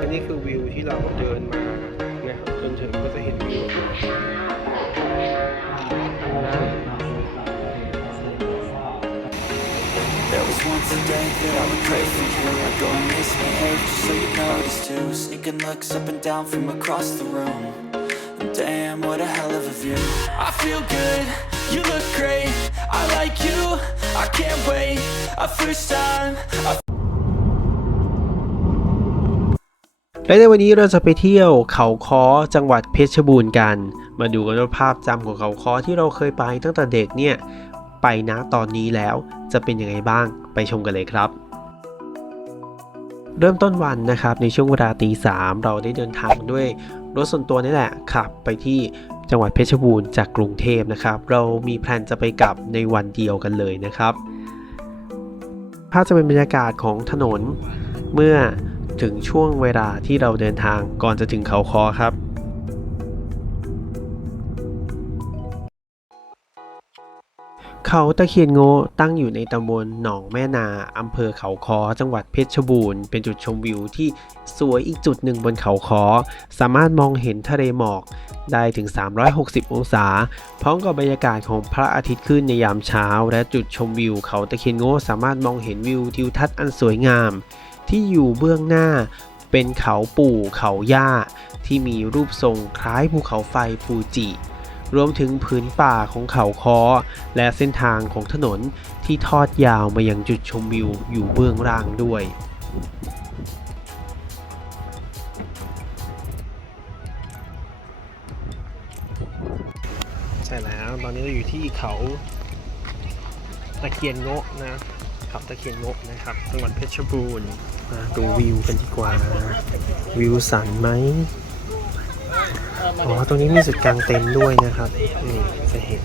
อันนี้คือวิวที่เราเดินมานะครับจนถึงก็จะเห็นวิว There was once a day that I would pray for you I'd go and misbehave just so you notice too Sneaking looks up and down from across the room And damn, what a hell of a view I feel good, you look great I like you, I can't wait A first time, a และในวันนี้เราจะไปเที่ยวเขาค้อจังหวัดเพชรบูรณ์กัน มาดูกันว่าภาพจำของเขาค้อที่เราเคยไปตั้งแต่เด็กเนี่ยไปนะตอนนี้แล้วจะเป็นยังไงบ้างไปชมกันเลยครับ เริ่มต้นวันนะครับในช่วงเวลาตีสามเราได้เดินทางด้วยรถส่วนตัวนี่แหละขับไปที่จังหวัดเพชรบูรณ์จากกรุงเทพนะครับ เรามีแพลนจะไปกลับในวันเดียวกันเลยนะครับภาพจะเป็นบรรยากาศของถนนเมื่อ ถึงช่วงเวลาที่เราเดินทางก่อนจะถึงเขาคอครับเขาตะเคียนโง่ตั้งอยู่ในตำบลหนองแม่นาอำเภอเขาคอจังหวัดเพชรบูรณ์เป็นจุดชมวิวที่สวยอีกจุดหนึ่งบนเขาคอสามารถมองเห็นทะเลหมอกได้ถึง 360 องศา พร้อมกับบรรยากาศของพระอาทิตย์ขึ้นในยามเช้า และจุดชมวิวเขาตะเคียนโง่สามารถมองเห็นวิวทิวทัศน์อันสวยงาม ที่อยู่เบื้องหน้า เป็นเขาปู่เขาย่า ที่มีรูปทรงคล้ายภูเขาไฟฟูจิรวมถึงผืนป่าของเขาคอและเส้นทางของถนนที่ทอดยาวมายังจุดชมวิวอยู่เบื้องล่างด้วย ใช่แล้วตอนนี้เราอยู่ที่เขาตะเคียนโงะนะเขาตะเคียนโงะนะครับจังหวัดเพชรบูรณ์ ดูวิวกันดีกว่า วิวสันไหมอ๋อ ตรงนี้มีจุดกลางเต็นท์ด้วยนะครับ นี่จะเห็น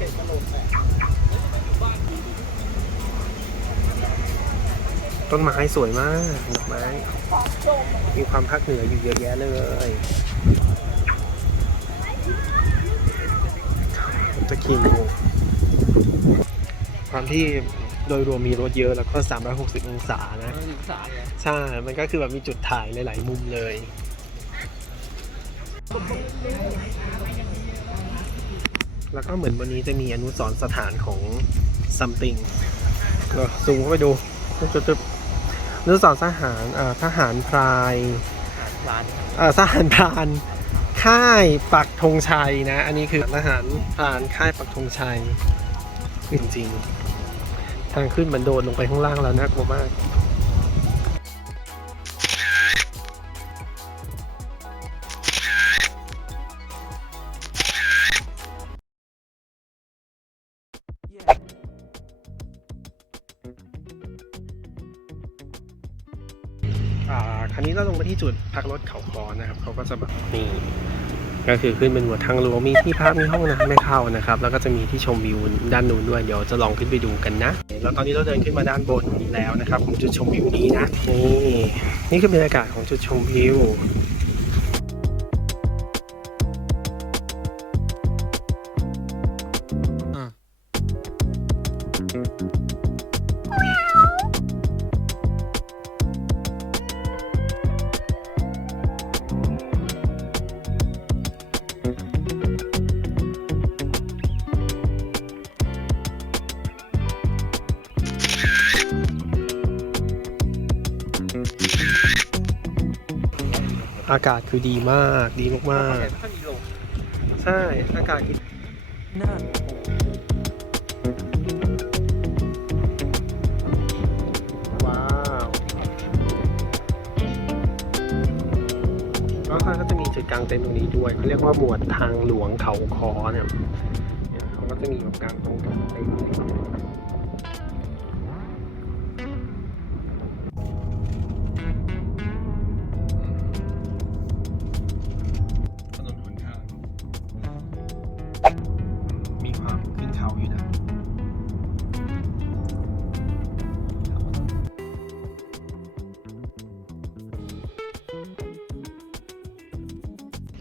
ต้นไม้สวยมากดอกไม้ มีความภาคเหนืออยู่เยอะแยะเลยตะเคีนโงะความที่ โดยรวมมีรถเยอะแล้วก็ 360 องศานะใช่ มันก็คือแบบมีจุดถ่ายหลาย ๆ มุมเลย แล้วก็เหมือนวันนี้จะมีอนุสรณ์สถานของ something ก็ซูมเข้าไปดูจุดๆอนุสรณ์ทหารอ่าทหารพรายเอ่อทหารพรานค่ายปักธงชัยนะ อันนี้คือทหารพรานค่ายปักธงชัยจริงๆ ทางขึ้นมันโดนลงไปข้างล่างแล้วน่ากลัวมากอ่าคันนี้เราลงมาที่จุดพักรถเขาคอนะครับ เขาก็จะแบบนี่ ก็คือขึ้นเป็นหัวทางหลวงมีที่พักมีห้องน้ำไม่เข้านะครับ แล้วก็จะมีที่ชมวิวด้านนู้นด้วยเดี๋ยวจะลองขึ้นไปดูกันนะ แล้วตอนนี้เราเดินขึ้นมาด้านบนแล้วนะครับของจุดชมวิวนี้นะนี่นี่คือบรรยากาศของจุดชมวิว อากาศคือดีมากดีมากๆใช่ อากาศคือว้าวแล้วเขาก็จะมีจุดกลางเต็นท์ตรงนี้ด้วยเขาเรียกว่าหมวดทางหลวงเขาคอเนี่ยเนี่ยเขาก็จะมีแบบกลางตรงกลางเต็นท์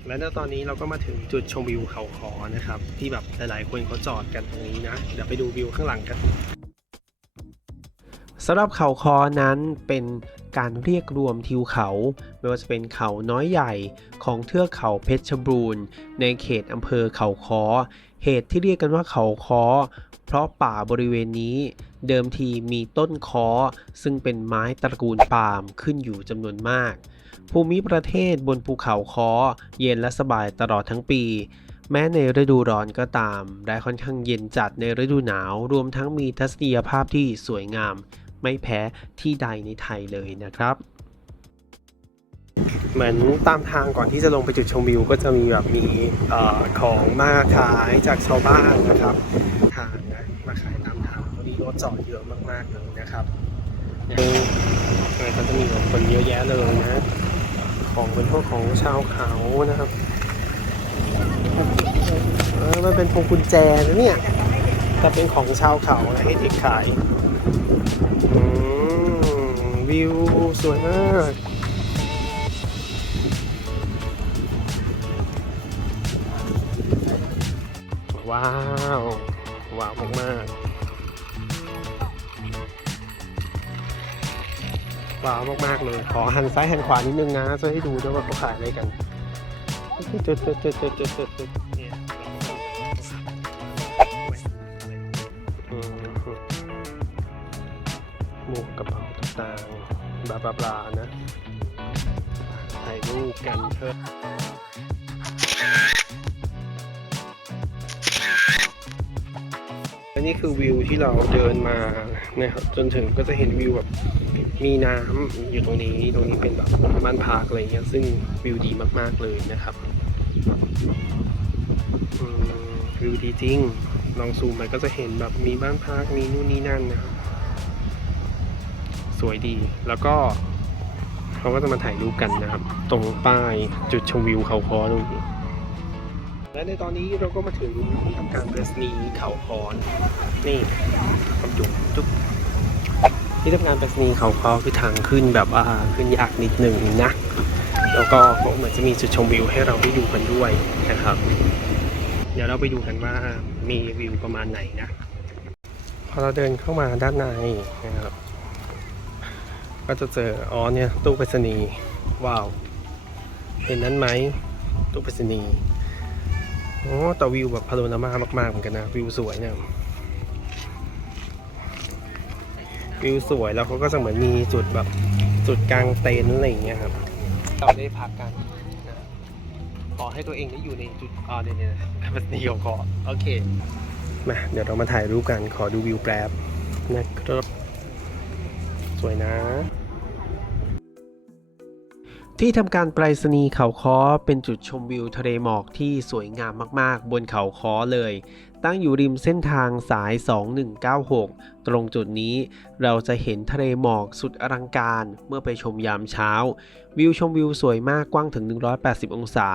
และณตอนนี้เราก็มาถึงจุดชมวิวเขาคอนะครับ ที่แบบหลายๆคนเขาจอดกันตรงนี้นะ เดี๋ยวไปดูวิวข้างหลังกันสำหรับเขาคอนั้นเป็นการเรียกรวมทิวเขา ไม่ว่าจะเป็นเขาน้อยใหญ่ของเทือกเขาเพชรบูรณ์ ในเขตอำเภอเขาคอเหตุที่เรียกกันว่าเขาคอเพราะป่าบริเวณนี้เดิมทีมีต้นคอซึ่งเป็นไม้ตระกูลปาล์มขึ้นอยู่จำนวนมาก ภูมิประเทศบนภูเขาค้อเย็นและสบายตลอดทั้งปี แม้ในฤดูร้อนก็ตาม และค่อนข้างเย็นจัดในฤดูหนาว รวมทั้งมีทัศนียภาพที่สวยงาม ไม่แพ้ที่ใดในไทยเลยนะครับ เหมือนตามทางก่อนที่จะลงไปจุดชมวิว ก็จะมีแบบมีเออของมาขายจากชาวบ้านนะครับทางนะมาขายตามทางมีรถจอดเยอะมากๆเลยนะครับนี่ก็จะมีคนเยอะแยะเลยนะ ของเป็นพวกของชาวเขานะครับเออมันเป็นพวงกุญแจนะเนี่ย แต่เป็นของชาวเขานะให้เด็กขายวิวสวยมากว้าว ว้าวมากๆ ว้าวมากๆเลย ขอหันซ้ายหันขวานิดนึงนะจะให้ดูด้วยว่าเขาขายอะไรกันจุดจุดจุดจุดจุดจุดจุดเนี่ยหมวกกระเป๋าต่างๆบลาบลาบลานะถ่ายรูปกันเถอะ นนี้คือวิวที่เราเดินมานะครับจนถึงก็จะเห็นวิวแบบมีน้ำอยู่ตรงนี้ตรงนี้เป็นแบบบ้านพักอะไรเงี้ยซึ่งวิวดีมากๆเลยนะครับวิวดีจริงลองซูมไปก็จะเห็นแบบมีบ้านพักมีนู่นนี่นั่นนะครับสวยดีแล้วก็เขาก็จะมาถ่ายรูปกันนะครับ ตรงป้ายจุดชมวิวเขาคอตรง และในตอนนี้เราก็มาถึงที่ทำการเรสนีย์เขาคอนนี่คำจุกจุ๊บที่ทำงานเรสนีย์เขาคอคือทางขึ้นแบบว่าขึ้นยากนิดหนึ่งนะ แล้วก็เหมือนจะมีจุดชมวิวให้เราได้ดูกันด้วยนะครับ เดี๋ยวเราไปดูกันว่ามีวิวประมาณไหนนะ พอเราเดินเข้ามาด้านในนะครับ ก็จะเจออ๋อเนี่ยตู้ไปรษณีย์ว้าว เห็นนั้นไหมตู้ไปรษณีย์ โอ้แต่วิวแบบพาโนรามามาก ๆ เหมือนกันนะ วิวสวยเนี่ย วิวสวยแล้วเขาก็จะเหมือนมีจุดแบบจุดกลางเต็นท์อะไรอย่างเงี้ยครับ เราได้พักกันนะขอให้ตัวเองได้อยู่ในจุดอ่าเนี่ยเนี่ยพัสนีของขอโอเค มาเดี๋ยวเรามาถ่ายรูปกันขอดูวิวแป๊บนะครับ สวยนะ ที่ทำการไปรษณีย์เขาค้อเป็นจุดชมวิวทะเลหมอกที่สวยงามมากๆ บนเขาค้อเลย ตั้งอยู่ริมเส้นทางสาย 2196 ตรงจุดนี้เราจะเห็นทะเลหมอกสุดอลังการเมื่อไปชมยามเช้า วิวชมวิวสวยมากกว้างถึง 180 องศา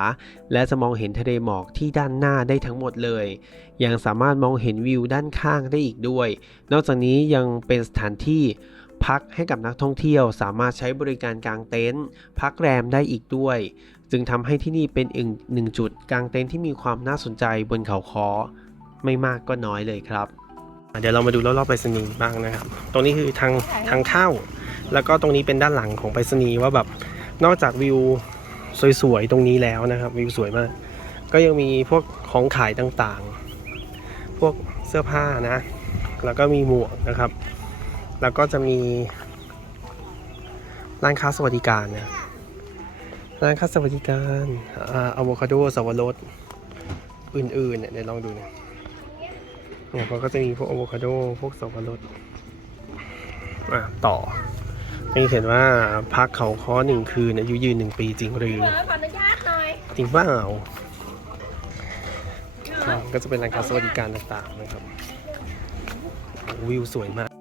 และจะมองเห็นทะเลหมอกที่ด้านหน้าได้ทั้งหมดเลย ยังสามารถมองเห็นวิวด้านข้างได้อีกด้วย นอกจากนี้ยังเป็นสถานที่ พักให้กับนักท่องเที่ยวสามารถใช้บริการกางเต็นท์พักแรมได้อีกด้วย จึงทำให้ที่นี่เป็นอีกหนึ่งจุดกางเต็นท์ที่มีความน่าสนใจบนเขาคอไม่มากก็น้อยเลยครับ เดี๋ยวเรามาดูรอบๆไปรษณีย์บ้างนะครับ ตรงนี้คือทางทางเข้า แล้วก็ตรงนี้เป็นด้านหลังของไปรษณีย์ว่าแบบนอกจากวิวสวยๆตรงนี้แล้วนะครับวิวสวยมาก ก็ยังมีพวกของขายต่างๆ พวกเสื้อผ้านะ แล้วก็มีหมวกนะครับ แล้วก็จะมี ร้านค้าสวัสดิการนะร้านค้าสวัสดิการอะโวคาโดสับปะรดอื่นๆเนี่ยเดี๋ยวลองดูเนี่ยเนี่ยเขาก็จะมีพวกอะโวคาโดพวกสับปะรดอะต่อนี่เห็นว่าพักเขาค้อหนึ่งคืนอายุยืนหนึ่งปีจริงหรือจริงเปล่าก็จะเป็นร้านค้าสวัสดิการต่างๆนะครับ วิวสวยมาก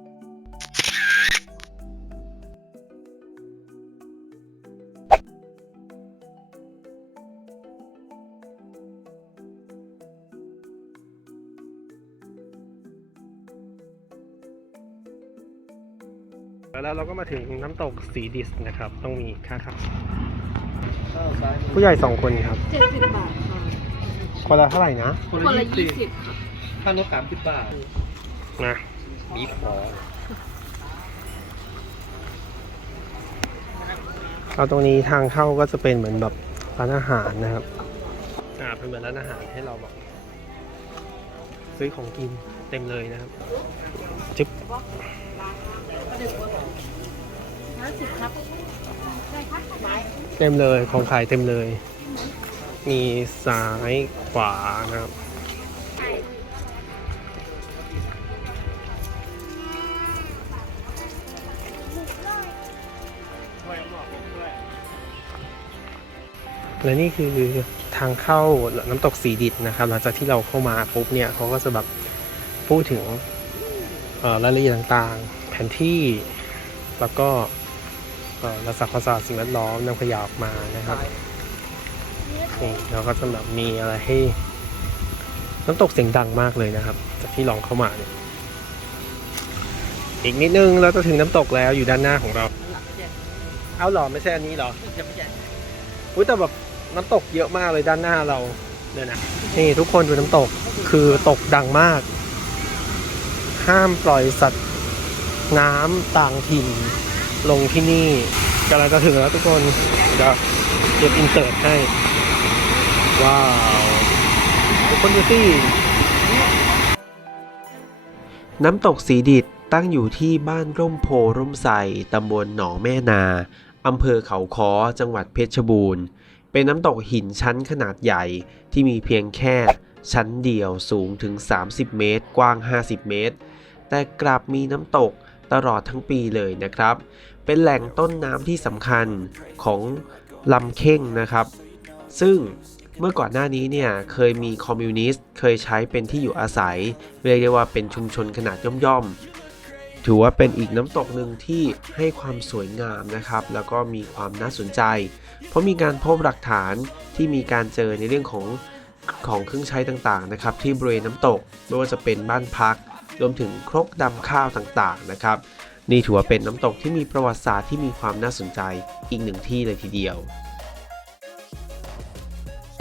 แล้วเราก็มาถึงน้ำตกสีดิสนะครับ ต้องมีค่าเข้าผู้ใหญ่สองคนครับ เจ็ดสิบบาทค่ะคนละเท่าไหร่นะคนละยี่สิบค่ะค่ารถสามสิบบาทนะบีบขอเอาตรงนี้ทางเข้าก็จะเป็นเหมือนแบบร้านอาหารนะครับ อ่า เป็นเหมือนร้านอาหารให้เราแบบซื้อของกินเต็มเลยนะครับ จึ๊บห้า สิบครับได้ครับไม้เต็มเลยของขายเต็มเลย มีซ้ายขวานะครับและนี่คือทางเข้าน้ำตกสีดิดนะครับ หลังจากที่เราเข้ามาปุ๊บเนี่ยเขาก็จะแบบพูดถึงรายละเอียดต่างๆ แผนที่แล้วก็ เอ่อรักษาความสะอาดสิ่งแวดล้อมนำขยะออกมานะครับนี่เราก็จะแบบมีอะไรให้น้ำตกเสียงดังมากเลยนะครับ จากที่ลองเข้ามาเนี่ยอีกนิดนึงเราจะถึงน้ำตกแล้วอยู่ด้านหน้าของเรา เอาเหรอไม่ใช่อันนี้เหรออุ้ยแต่แบบน้ำตกเยอะมากเลยด้านหน้าเราเนี่ยนะนี่ทุกคนดูน้ำตกคือตกดังมาก ห้ามปล่อยสัตว์น้ำต่างถิ่น ลงที่นี่กำลังจะถึงแล้วทุกคนเดี๋ยวเก็บอินเสิร์ตให้ ว้าว ทุกคนดูสิน้ำตกสีดิดตั้งอยู่ที่บ้านร่มโพร่มใสตำบลหนองแม่นาอำเภอเขาค้อจังหวัดเพชรบูรณ์ เป็นน้ำตกหินชั้นขนาดใหญ่ที่มีเพียงแค่ ชั้นเดียวสูงถึง 30 เมตร กว้าง 50 เมตร แต่กลับมีน้ำตก ตลอดทั้งปีเลยนะครับ เป็นแหล่งต้นน้ำที่สำคัญของลำเข่งนะครับ ซึ่งเมื่อก่อนหน้านี้เนี่ยเคยมีคอมมิวนิสต์เคยใช้เป็นที่อยู่อาศัย เรียกได้ว่าเป็นชุมชนขนาดย่อมๆ ถือว่าเป็นอีกน้ำตกหนึ่งที่ให้ความสวยงามนะครับ แล้วก็มีความน่าสนใจ เพราะมีการพบหลักฐานที่มีการเจอในเรื่องของของเครื่องใช้ต่างๆนะครับที่บริเวณน้ำตกไม่ว่าจะเป็นบ้านพัก รวมถึงครกดำข้าวต่างๆนะครับ นี่ถือว่าเป็นน้ำตกที่มีประวัติศาสตร์ที่มีความน่าสนใจอีกหนึ่งที่เลยทีเดียว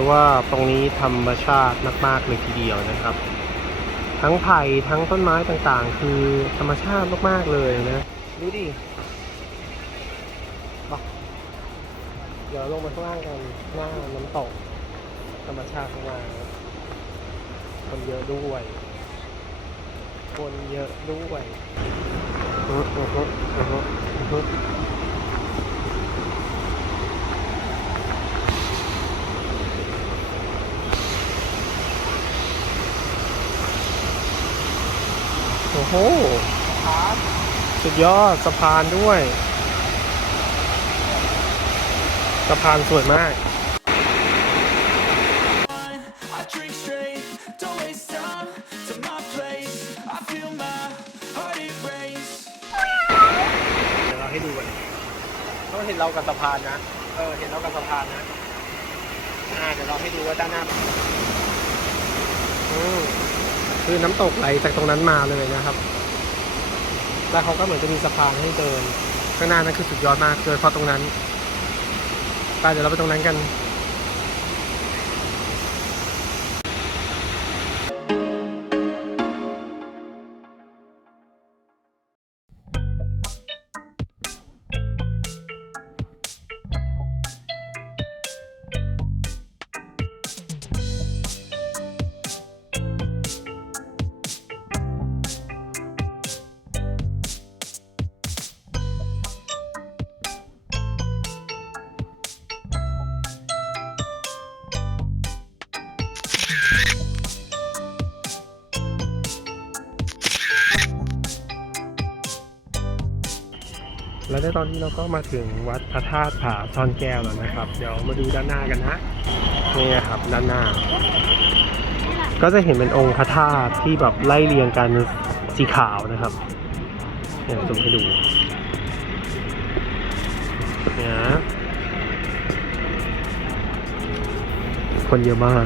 ว่าตรงนี้ธรรมชาติมากๆเลยทีเดียวนะครับ ทั้งไผ่ทั้งต้นไม้ต่างๆ คือธรรมชาติมากๆเลยนะดูดิบอกเดี๋ยวลงมาข้างล่างกันหน้าน้ำตก ธรรมชาติข้างล่างคนเยอะด้วย คนเยอะด้วยโอ้โหสุดยอดสะพานด้วย สะพานสวยมาก เขาเห็นเรากับสะพานนะ เออ เห็นเรากับสะพานนะ อ่า เดี๋ยวเราให้ดูว่าด้านหน้าอืมคือน้ำตกไหลจากตรงนั้นมาเลยนะครับ แล้วเขาก็เหมือนจะมีสะพานให้เดิน ข้างหน้านั้นคือสุดยอดมากเลยเพราะตรงนั้น ไปเดี๋ยวเราไปตรงนั้นกัน แล้วในตอนนี้เราก็มาถึงวัดพระธาตุผาซ่อนแก้วแล้วนะครับ เดี๋ยวมาดูด้านหน้ากันนะนี่นะครับด้านหน้า ก็จะเห็นเป็นองค์พระธาตุที่แบบไล่เรียงกันสีขาวนะครับเดี๋ยวซูมให้ดูเนี่ยคนเยอะมาก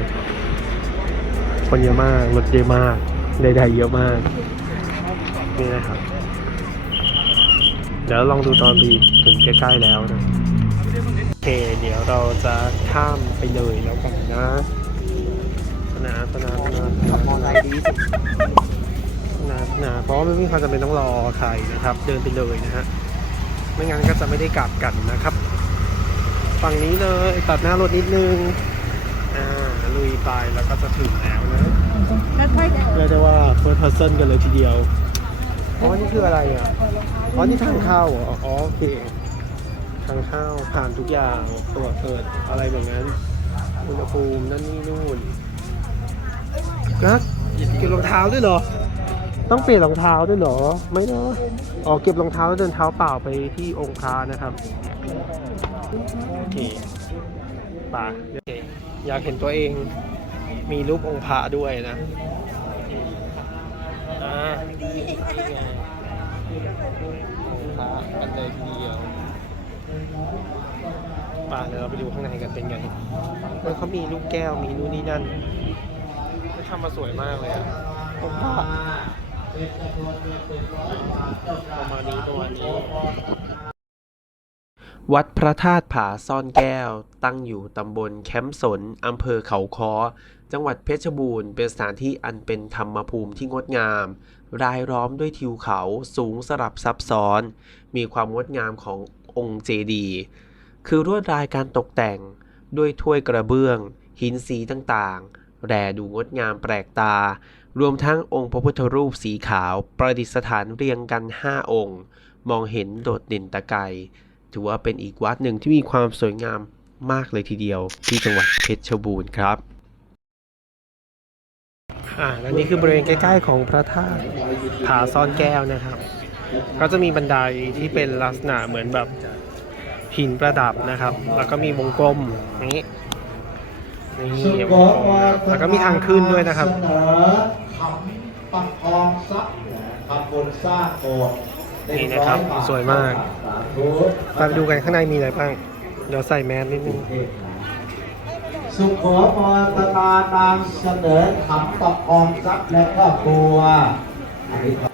คนเยอะมากรถเยอะมากใดๆเยอะมาก นี่นะครับ ดี๋ยวลองดูตอนไปถึงใกล้ๆแล้วนะโอเค เดี๋ยวเราจะข้ามไปเลยแล้วกันนะสนาสนาสนาสนาออนไลน์ดีสนาสนาเพราะว่าไม่มีความจำเป็นต้องรอใครนะครับ เดินไปเลยนะฮะไม่งั้นก็จะไม่ได้กลับกันนะครับ ฝั่งนี้เลยตัดหน้ารถนิดนึงอ่าลุยไปแล้วก็จะถึงแล้วนะแล้วค่อยเดินเรียกได้ว่า first person กันเลยทีเดียว อ๋อ นี่คืออะไรอะ อ๋อ นี่ทางเข้าเหรออ๋อโอเค ทางเข้าผ่านทุกอย่างตรวจเกิดอะไรแบบนั้น อุณหภูมินั่นนี่นู่นนะเก็บรองเท้าด้วยเหรอ ต้องเปลี่ยนรองเท้าด้วยเหรอ ไม่นะอ๋อ เก็บรองเท้าแล้วเดินเท้าเปล่าไปที่องค์พระนะครับ โอเคป่าโอเค อยากเห็นตัวเอง มีรูปองค์พระด้วยนะ อ่านี่ไงพระกันเลยทีเดียวป่าเลยเราไปดูข้างในกันเป็นไงเออเขามีลูกแก้วมีนู่นนี่นั่นเขาทำมาสวยมากเลยอะองค์พระประมาณนี้ประมาณนี้ วัดพระธาตุผาซ่อนแก้ว ตั้งอยู่ตำบลแคมป์สนอำเภอเขาค้อ จังหวัดเพชรบูรณ์เป็นสถานที่อันเป็นธรรมภูมิที่งดงาม รายล้อมด้วยทิวเขาสูงสลับซับซ้อน มีความงดงามขององค์เจดีย์คือลวดลายการตกแต่งด้วยถ้วยกระเบื้อง หินสีต่างๆ แรดูงดงามแปลกตา รวมทั้งองค์พระพุทธรูปสีขาวประดิษฐานเรียงกัน5องค์ มองเห็นโดดเด่นตะไกรถือว่าเป็นอีกวัดหนึ่งที่มีความสวยงามมากเลยทีเดียวที่จังหวัดเพชรบูรณ์ครับ อ่าและนี่คือบริเวณใกล้ๆของพระธาตุผาซ่อนแก้วนะครับ ก็จะมีบันไดที่เป็นลักษณะเหมือนแบบหินประดับนะครับ แล้วก็มีวงกลมอย่างนี้นี่วงกลมแล้วก็มีทางขึ้นด้วยนะครับปักทองซักทำบนสร้างโบสถ์นี่นะครับ สวยมากไปดูกันข้างในมีอะไรบ้าง เดี๋ยวใส่แมสนิดนึง สุขโขมตนานามเสนอขำปักทองทรัพย์และครอบครัวอันนี้ครั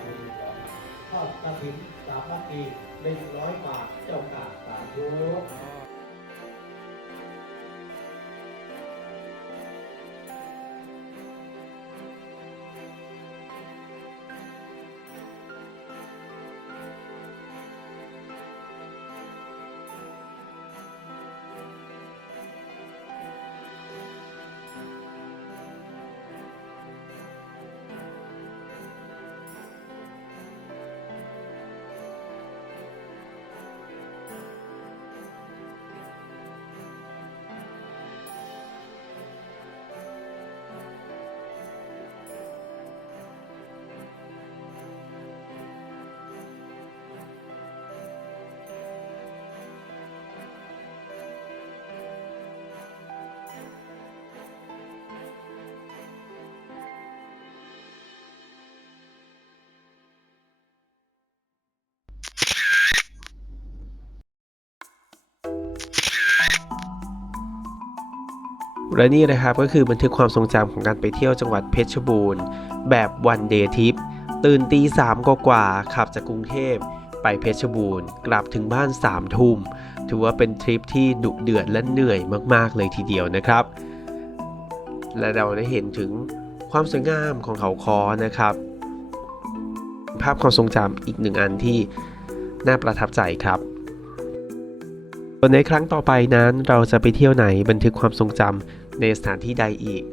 ดกระถิ่นสามัคคีหนึ่ และนี่นะครับก็คือบันทึกความทรงจำของการไปเที่ยวจังหวัดเพชรบูรณ์ แบบวันเดย์ทริปตื่นตีสามกว่าขับจากกรุงเทพไปเพชรบูรณ์ กลับถึงบ้าน3ามทุ่ม ถือว่าเป็นทริปที่ดุเดือดและเหนื่อยมาก ๆ เลยทีเดียวนะครับ และเราได้เห็นถึงความสวยงามของเขาคอนะครับ ภาพความทรงจำอีกหนึ่งอันที่น่าประทับใจครับ ส่วนในครั้งต่อไปนั้นเราจะไปเที่ยวไหนบันทึกความทรงจำในสถานที่ใดอีก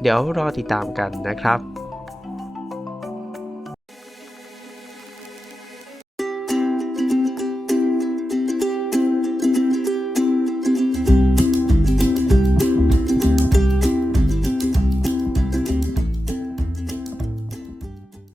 เดี๋ยวรอติดตามกันนะครับ